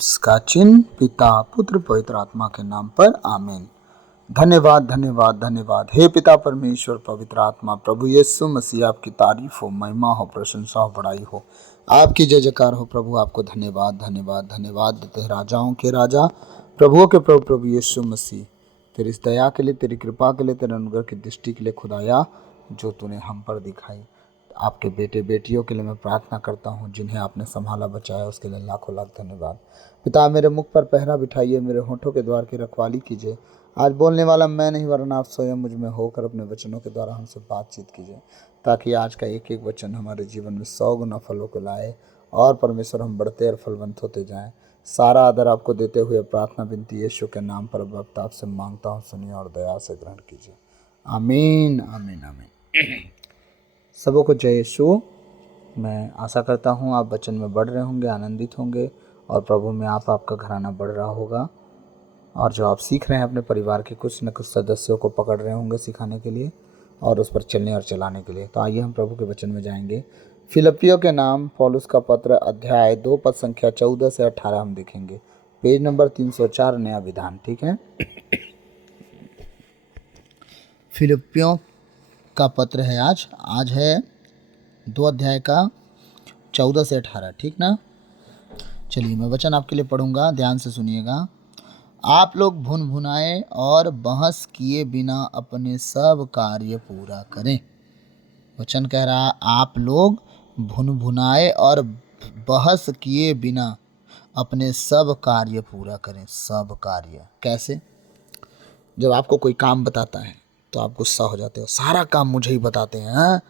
इसका चिन्ह पिता पुत्र पवित्र आत्मा के नाम पर आमीन। धन्यवाद धन्यवाद धन्यवाद। हे पिता परमेश्वर पवित्र आत्मा प्रभु यीशु मसीह, आपकी तारीफ हो, महिमा हो, प्रशंसा हो, बड़ाई हो, आपकी जय जयकार हो। प्रभु आपको धन्यवाद धन्यवाद धन्यवाद देते हैं। राजाओं के राजा प्रभुओं के प्रभु प्रभु यीशु मसीह, तेरी इस दया के लिए, तेरी कृपा के लिए, तेरे अनुग्रह की दृष्टि के लिए खुदाया, जो तूने हम पर दिखाई। आपके बेटे बेटियों के लिए मैं प्रार्थना करता हूँ, जिन्हें आपने संभाला बचाया, उसके लिए लाखों लाख धन्यवाद। पिता, मेरे मुख पर पहरा बिठाइए, मेरे होठों के द्वार की रखवाली कीजिए। आज बोलने वाला मैं नहीं, वरना आप स्वयं मुझ में होकर अपने वचनों के द्वारा हमसे बातचीत कीजिए, ताकि आज का एक एक वचन हमारे जीवन में 100 गुना फलों को लाए और परमेश्वर हम बढ़ते और फलवंत होते जाएं। सारा आदर आपको देते हुए प्रार्थना विनती यीशु के नाम पर वक्त आपसे मांगता हूँ, सुनिए और दया से ग्रहण कीजिए। आमीन आमीन आमीन। सबों को जय यीशु। मैं आशा करता हूँ आप वचन में बढ़ रहे होंगे, आनंदित होंगे और प्रभु में आपका घराना बढ़ रहा होगा। और जो आप सीख रहे हैं, अपने परिवार के कुछ न कुछ सदस्यों को पकड़ रहे होंगे सिखाने के लिए और उस पर चलने और चलाने के लिए। तो आइए हम प्रभु के वचन में जाएंगे। फिलिप्पियों के नाम पौलुस का पत्र, अध्याय 2 पद संख्या 14 से 18 हम देखेंगे। पेज नंबर 304, नया विधान। ठीक है, फिलिप्पियों का पत्र है। आज है 2 अध्याय का 14 से 18। ठीक ना। चलिए मैं वचन आपके लिए पढ़ूंगा, ध्यान से सुनिएगा। आप लोग भुन भुनाए और बहस किए बिना अपने सब कार्य पूरा करें। वचन कह रहा, आप लोग भुन भुनाए और बहस किए बिना अपने सब कार्य पूरा करें। सब कार्य कैसे? जब आपको कोई काम बताता है तो आप गुस्सा हो जाते हो, सारा काम मुझे ही बताते हैं,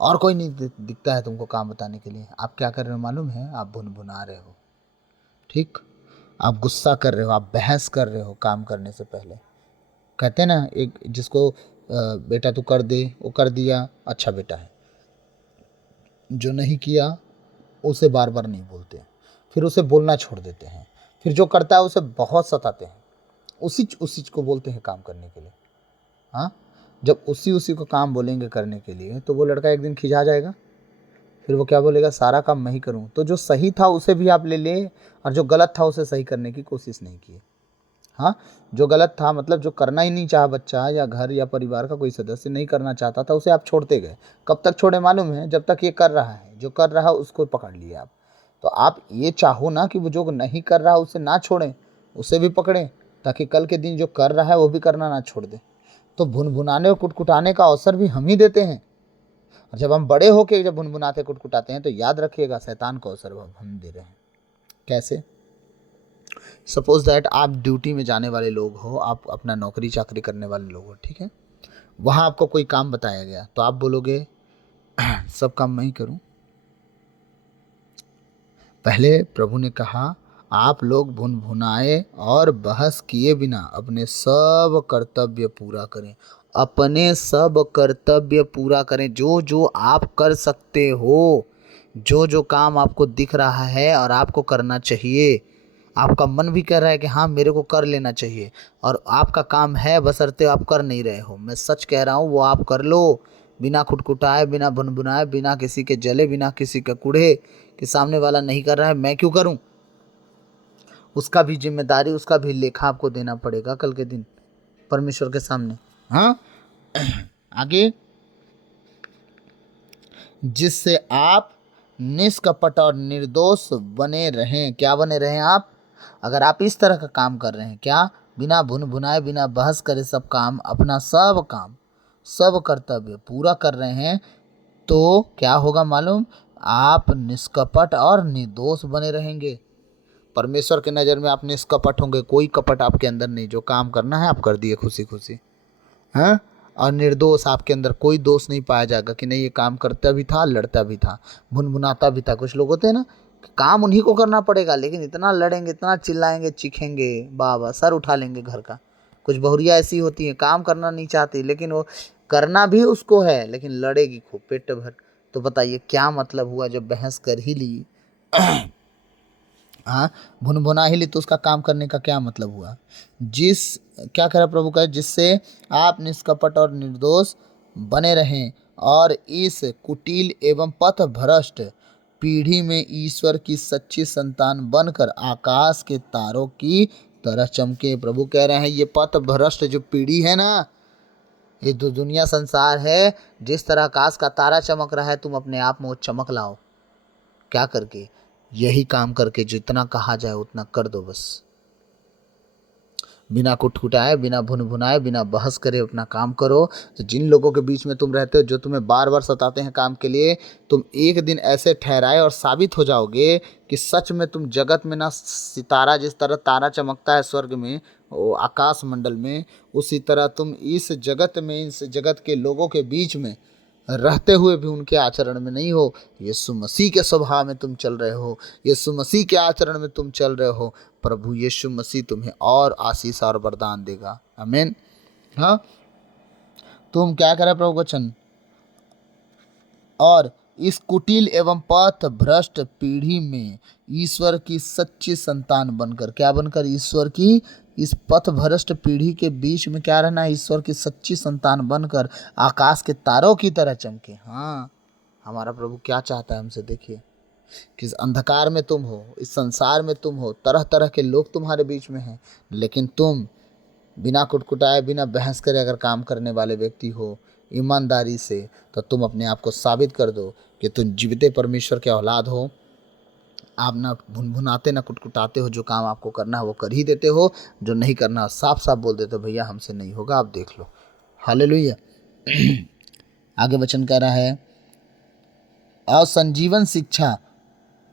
और कोई नहीं दिखता है तुमको काम बताने के लिए। आप क्या कर रहे हो मालूम है? आप भुन भुना रहे हो। ठीक, आप गुस्सा कर रहे हो, आप बहस कर रहे हो काम करने से पहले। कहते हैं ना, एक जिसको बेटा तू कर दे, वो कर दिया, अच्छा बेटा है। जो नहीं किया उसे बार बार नहीं बोलते, फिर उसे बोलना छोड़ देते हैं। फिर जो करता है उसे बहुत सताते हैं, उसी को बोलते हैं काम करने के लिए। हाँ, जब उसी को काम बोलेंगे करने के लिए, तो वो लड़का एक दिन खिंचा जाएगा। फिर वो क्या बोलेगा? सारा काम मैं ही करूँ। तो जो सही था उसे भी आप ले ले, और जो गलत था उसे सही करने की कोशिश नहीं की। हाँ, जो गलत था, मतलब जो करना ही नहीं चाहा बच्चा या घर या परिवार का कोई सदस्य नहीं करना चाहता था, उसे आप छोड़ते गए। कब तक छोड़े मालूम है? जब तक ये कर रहा है, जो कर रहा है उसको पकड़ लिए आप। तो आप ये चाहो ना कि वो जो नहीं कर रहा उसे ना छोड़ें, उसे भी पकड़ें, ताकि कल के दिन जो कर रहा है वो भी करना ना छोड़ दे। तो भुनभुनाने और कुटकुटाने का अवसर भी हम ही देते हैं। और जब हम बड़े होके जब भुनभुनाते कुटकुटाते हैं, तो याद रखिएगा, शैतान को अवसर हम दे रहे हैं। कैसे? सपोज दैट आप ड्यूटी में जाने वाले लोग हो, आप अपना नौकरी चाकरी करने वाले लोग हो। ठीक है, वहाँ आपको कोई काम बताया गया, तो आप बोलोगे सब काम मैं ही करूँ? पहले प्रभु ने कहा, आप लोग भुन भुनाए और बहस किए बिना अपने सब कर्तव्य पूरा करें। अपने सब कर्तव्य पूरा करें, जो जो आप कर सकते हो, जो जो काम आपको दिख रहा है और आपको करना चाहिए, आपका मन भी कह रहा है कि हाँ मेरे को कर लेना चाहिए, और आपका काम है, बशर्ते आप कर नहीं रहे हो। मैं सच कह रहा हूँ, वो आप कर लो, बिना खुटखुटाए, बिना भुनभुनाए, बिना किसी के जले, बिना किसी के कूड़े कि सामने वाला नहीं कर रहा है मैं क्यों करूं। उसका भी जिम्मेदारी, उसका भी लेखा आपको देना पड़ेगा कल के दिन परमेश्वर के सामने। हाँ, आगे, जिससे आप निष्कपट और निर्दोष बने रहें। क्या बने रहें आप? अगर आप इस तरह का काम कर रहे हैं, क्या? बिना भुन भुनाए, बिना बहस करे सब काम, अपना सब काम, सब कर्तव्य पूरा कर रहे हैं, तो क्या होगा मालूम? आप निष्कपट और निर्दोष बने रहेंगे। परमेश्वर के नज़र में आप निष्कपट होंगे, कोई कपट आपके अंदर नहीं। जो काम करना है आप कर दिए खुशी खुशी। हाँ, और निर्दोष, आपके अंदर कोई दोष नहीं पाया जाएगा कि नहीं ये काम करता भी था, लड़ता भी था, भुनभुनाता भी था। कुछ लोग होते हैं ना, काम उन्हीं को करना पड़ेगा, लेकिन इतना लड़ेंगे, इतना चिल्लाएंगे, चीखेंगे, बाबा सर उठा लेंगे घर का। कुछ बहुरिया ऐसी होती हैं, काम करना नहीं चाहती, लेकिन वो करना भी उसको है, लेकिन लड़ेगी खूब पेट भर। तो बताइए क्या मतलब हुआ? जब बहस कर ही ली, हाँ, भुनभुना ही ली, तो उसका काम करने का क्या मतलब हुआ? क्या कह रहा प्रभु का? जिससे आप निष्कपट और निर्दोष बने रहें और इस कुटिल एवं पथ भ्रष्ट पीढ़ी में ईश्वर की सच्ची संतान बनकर आकाश के तारों की तरह चमके। प्रभु कह रहे हैं ये पथ भ्रष्ट जो पीढ़ी है ना, ये जो दुनिया संसार है, जिस तरह आकाश का तारा चमक रहा है, तुम अपने आप में वो चमक लाओ। क्या करके? यही काम करके, जितना कहा जाए उतना कर दो बस। बिना कुटकुटाए, बिना भुनभुनाए, बिना बहस करे अपना काम करो। तो जिन लोगों के बीच में तुम रहते हो जो तुम्हें बार बार सताते हैं काम के लिए, तुम एक दिन ऐसे ठहराए और साबित हो जाओगे कि सच में तुम जगत में ना सितारा, जिस तरह तारा चमकता है स्वर्ग में, वो आकाश मंडल में, उसी तरह तुम इस जगत में, इस जगत के लोगों के बीच में रहते हुए भी उनके आचरण में नहीं हो। यीशु मसीह के स्वभाव में तुम चल रहे हो, यीशु मसीह के आचरण में तुम चल रहे हो। प्रभु यीशु मसीह तुम्हें और आशीष और वरदान देगा। आमीन। हाँ, तुम क्या करे प्रभु वचन, और इस कुटिल एवं पथ भ्रष्ट पीढ़ी में ईश्वर की सच्ची संतान बनकर, क्या बनकर? ईश्वर की इस पथ भ्रष्ट पीढ़ी के बीच में क्या रहना है? ईश्वर की सच्ची संतान बनकर आकाश के तारों की तरह चमके। हाँ, हमारा प्रभु क्या चाहता है हमसे, देखिए। किस अंधकार में तुम हो, इस संसार में तुम हो, तरह तरह के लोग तुम्हारे बीच में हैं, लेकिन तुम बिना कुटकुटाए, बिना बहस करे अगर काम करने वाले व्यक्ति हो ईमानदारी से, तो तुम अपने आप को साबित कर दो कि तुम जीविते परमेश्वर के औलाद हो। आप ना भुनभुनाते ना कुटकुटाते हो, जो काम आपको करना है वो कर ही देते हो, जो नहीं करना साफ साफ बोल देते हो, भैया हमसे नहीं होगा, आप देख लो। हालेलुया। आगे वचन कह रहा है, और संजीवन शिक्षा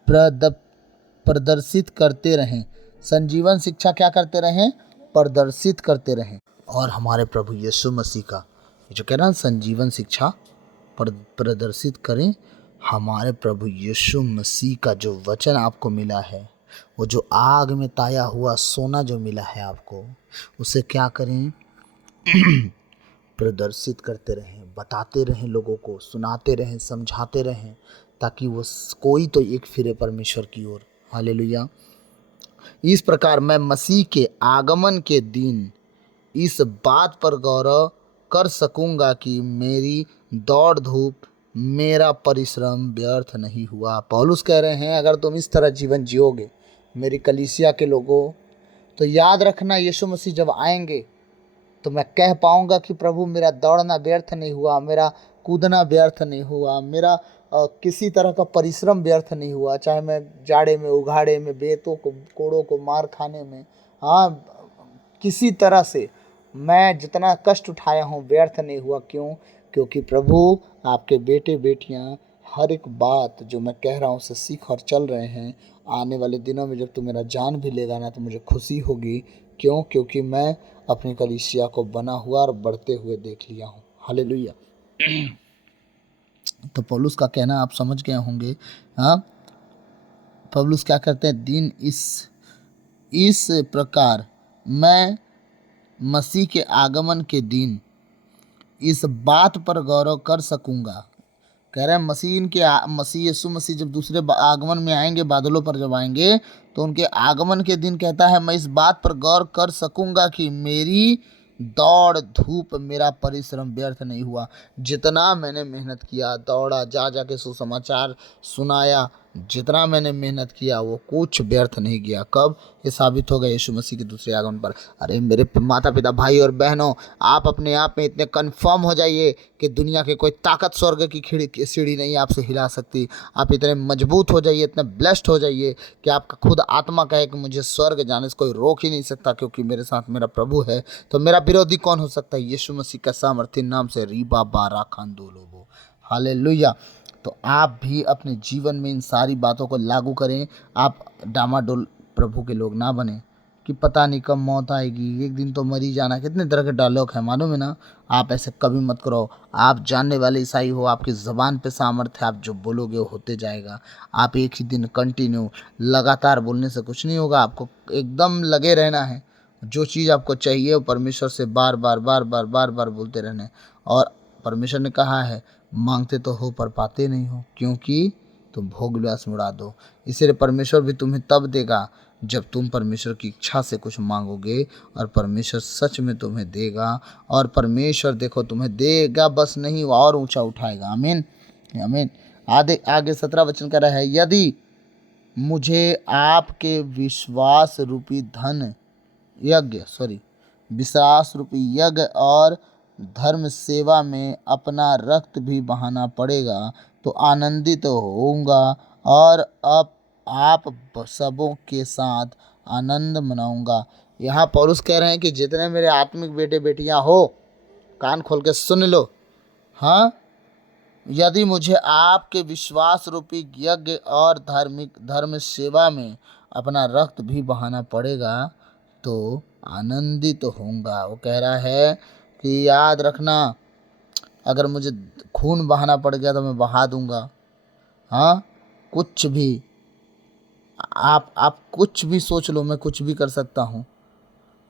प्रदर्शित करते रहें। संजीवन शिक्षा क्या करते रहें? प्रदर्शित करते रहें। और हमारे प्रभु यीशु मसीह का जो कह रहा है संजीवन शिक्षा प्रदर्शित करें। हमारे प्रभु यीशु मसीह का जो वचन आपको मिला है, वो जो आग में ताया हुआ सोना जो मिला है आपको, उसे क्या करें? प्रदर्शित करते रहें, बताते रहें, लोगों को सुनाते रहें, समझाते रहें, ताकि वो कोई तो एक फिरे परमेश्वर की ओर। हालेलुया। इस प्रकार मैं मसीह के आगमन के दिन इस बात पर गौरव कर सकूंगा कि मेरी दौड़ धूप, मेरा परिश्रम व्यर्थ नहीं हुआ। पौलुस कह रहे हैं, अगर तुम इस तरह जीवन जियोगे मेरी कलीसिया के लोगों, तो याद रखना यीशु मसीह जब आएंगे तो मैं कह पाऊंगा कि प्रभु मेरा दौड़ना व्यर्थ नहीं हुआ, मेरा कूदना व्यर्थ नहीं हुआ, मेरा किसी तरह का परिश्रम व्यर्थ नहीं हुआ, चाहे मैं जाड़े में, उघाड़े में, बेतों को, कोड़ों को मार खाने में, हाँ, किसी तरह से मैं जितना कष्ट उठाया हूँ व्यर्थ नहीं हुआ। क्यों? क्योंकि प्रभु आपके बेटे बेटियाँ हर एक बात जो मैं कह रहा हूँ उसे सीख और चल रहे हैं। आने वाले दिनों में जब तू मेरा जान भी लेगा ना, तो मुझे खुशी होगी। क्यों? क्योंकि मैं अपनी कलीसिया को बना हुआ और बढ़ते हुए देख लिया हूँ। हालेलुया। तो पौलुस का कहना आप समझ गए होंगे। हाँ, पौलुस क्या करते हैं? दिन इस प्रकार मैं मसीह के आगमन के दिन इस बात पर गौरव कर सकूंगा। कह रहे हैं मसीह यीशु मसीह जब दूसरे आगमन में आएंगे, बादलों पर जब आएंगे, तो उनके आगमन के दिन कहता है मैं इस बात पर गौर कर सकूंगा कि मेरी दौड़ धूप, मेरा परिश्रम व्यर्थ नहीं हुआ। जितना मैंने मेहनत किया, दौड़ा, जा जा के सुसमाचार सुनाया, जितना मैंने मेहनत किया वो कुछ व्यर्थ नहीं गया। कब? ये साबित होगा यीशु मसीह के दूसरे आगमन पर। अरे मेरे माता पिता, भाई और बहनों, आप अपने आप में इतने कन्फर्म हो जाइए कि दुनिया के कोई ताकत स्वर्ग की सीढ़ी नहीं आपसे हिला सकती। आप इतने मजबूत हो जाइए, इतने ब्लेस्ड हो जाइए कि आपका खुद आत्मा कहे कि मुझे स्वर्ग जाने से कोई रोक ही नहीं सकता, क्योंकि मेरे साथ मेरा प्रभु है। तो मेरा विरोधी कौन हो सकता है? यीशु मसीह का सामर्थ्य नाम से रीबा बारा खांदो लोगो। हालेलुया। तो आप भी अपने जीवन में इन सारी बातों को लागू करें। आप डामाडोल प्रभु के लोग ना बने कि पता नहीं कब मौत आएगी, एक दिन तो मर ही जाना। कितने तरह के डायलॉग है, मालूम है ना? आप ऐसे कभी मत करो। आप जानने वाले ईसाई हो, आपकी ज़बान पे सामर्थ्य है, आप जो बोलोगे वो होते जाएगा। आप एक ही दिन कंटिन्यू लगातार बोलने से कुछ नहीं होगा। आपको एकदम लगे रहना है, जो चीज़ आपको चाहिए वो परमेश्वर से बार बार बार बार बार बार बोलते रहना है। और परमेश्वर ने कहा है, मांगते तो हो पर पाते नहीं हो, क्योंकि तुम भोग विलास में उड़ा दो। इसलिए परमेश्वर भी तुम्हें तब देगा जब तुम परमेश्वर की इच्छा से कुछ मांगोगे, और परमेश्वर सच में तुम्हें देगा। और परमेश्वर देखो तुम्हें देगा बस नहीं, और ऊंचा उठाएगा। आमीन, आमीन। आगे आगे 17 वचन कह रहा है, यदि मुझे आपके विश्वास रूपी यज्ञ और धर्म सेवा में अपना रक्त भी बहाना पड़ेगा तो आनंदित होऊंगा और अब आप सबों के साथ आनंद मनाऊंगा। यहाँ पौलुस कह रहे हैं कि जितने मेरे आत्मिक बेटे बेटियां हो, कान खोल के सुन लो। हाँ, यदि मुझे आपके विश्वास रूपी यज्ञ और धर्म सेवा में अपना रक्त भी बहाना पड़ेगा तो आनंदित होऊंगा। वो कह रहा है कि याद रखना, अगर मुझे खून बहाना पड़ गया तो मैं बहा दूंगा। हाँ, कुछ भी आप कुछ भी सोच लो, मैं कुछ भी कर सकता हूँ।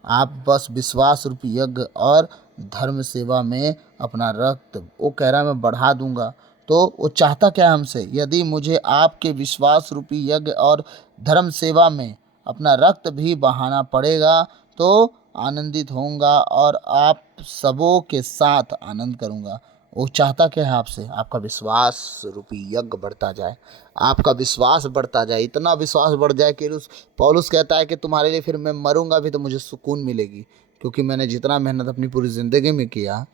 आप बस विश्वास रूपी यज्ञ और धर्म सेवा में अपना रक्त, वो कह रहा है, मैं बढ़ा दूंगा। तो वो चाहता क्या है हमसे? यदि मुझे आपके विश्वास रूपी यज्ञ और धर्म सेवा में अपना रक्त भी बहाना पड़ेगा तो आनंदित होऊंगा और आप सबों के साथ आनंद करूंगा। वो चाहता क्या है आपसे? आपका विश्वास रूपी यज्ञ बढ़ता जाए, आपका विश्वास बढ़ता जाए, इतना विश्वास बढ़ जाए कि उस पौलुस कहता है कि तुम्हारे लिए फिर मैं मरूंगा भी तो मुझे सुकून मिलेगी, क्योंकि मैंने जितना मेहनत अपनी पूरी ज़िंदगी में किया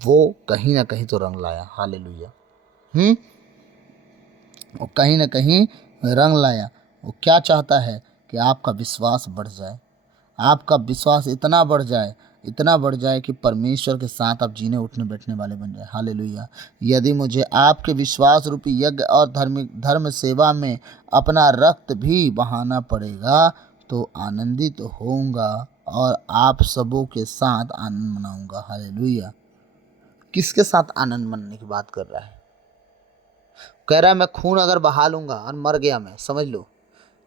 वो कहीं ना कहीं तो रंग लाया। हालेलुया। वो कहीं ना कहीं रंग लाया। वो क्या चाहता है? कि आपका विश्वास बढ़ जाए, आपका विश्वास इतना बढ़ जाए कि परमेश्वर के साथ आप जीने उठने बैठने वाले बन जाए। हालेलुया। यदि मुझे आपके विश्वास रूपी यज्ञ और धर्म सेवा में अपना रक्त भी बहाना पड़ेगा तो आनंदित होऊंगा और आप सबों के साथ आनंद मनाऊंगा। हालेलुया। किसके साथ आनंद मनाने की बात कर रहा है? कह रहा है मैं खून अगर बहा लूंगा और मर गया मैं, समझ लो,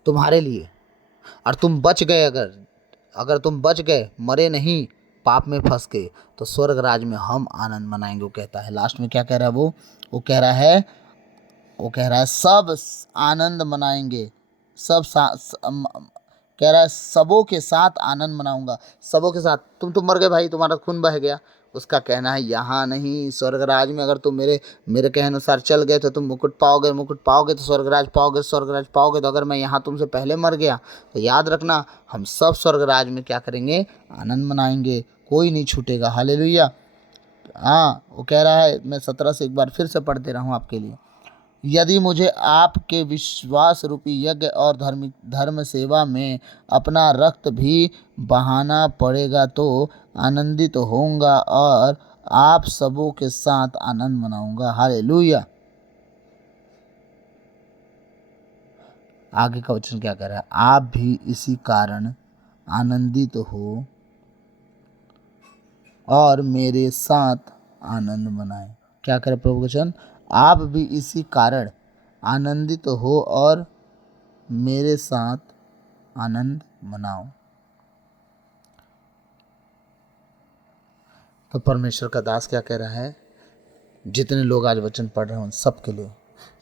तुम्हारे लिए, और तुम बच गए, अगर तुम बच गए, मरे नहीं, पाप में फंस गए, तो स्वर्ग राज में हम आनंद मनाएंगे। वो कहता है लास्ट में, क्या कह रहा है वो कह रहा है सब आनंद मनाएंगे, कह रहा है सबों के साथ आनंद मनाऊंगा। सबों के साथ। तुम तो मर गए भाई, तुम्हारा खून बह गया। उसका कहना है यहाँ नहीं, स्वर्ग राज में अगर तुम मेरे कहे अनुसार चल गए तो तुम मुकुट पाओगे तो स्वर्ग राज पाओगे। तो अगर मैं यहाँ तुमसे पहले मर गया तो याद रखना, हम सब स्वर्ग राज में क्या करेंगे? आनंद मनाएंगे, कोई नहीं छूटेगा। हालेलुया। हाँ, वो कह रहा है, मैं 17 से एक बार फिर से पढ़ दे रहा हूँ आपके लिए। यदि मुझे आपके विश्वास रूपी यज्ञ और धर्म सेवा में अपना रक्त भी बहाना पड़ेगा तो आनंदित होऊंगा और आप सबों के साथ आनंद मनाऊंगा। हालेलुया। आगे का वचन क्या कह रहा है? आप भी इसी कारण आनंदित हो और मेरे साथ आनंद मनाएं। क्या करे प्रभु वचन? आप भी इसी कारण आनंदित हो और मेरे साथ आनंद मनाओ। तो परमेश्वर का दास क्या कह रहा है? जितने लोग आज वचन पढ़ रहे हैं उन सब के लिए,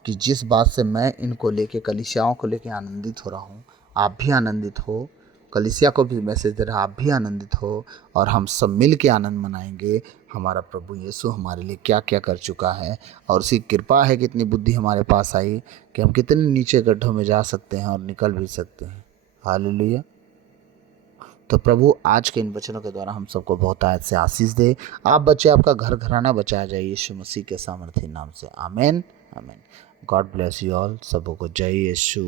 कि जिस बात से मैं इनको लेके, कलीसियाओं को लेके आनंदित हो रहा हूँ, आप भी आनंदित हो। कलीसिया को भी मैसेज दे रहा, आप भी आनंदित हो और हम सब मिल के आनंद मनाएंगे। हमारा प्रभु यीशु हमारे लिए क्या क्या कर चुका है और उसकी कृपा है, कितनी बुद्धि हमारे पास आई कि हम कितने नीचे गड्ढों में जा सकते हैं और निकल भी सकते हैं। हालेलुया। तो प्रभु आज के इन वचनों के द्वारा हम सबको बहुत आयत से आशीष दे। आप बच्चे, आपका घर घराना बचाया जाए यीशु मसीह के सामर्थ्य नाम से। आमीन आमीन। God bless you all. सबों को जय यीशु।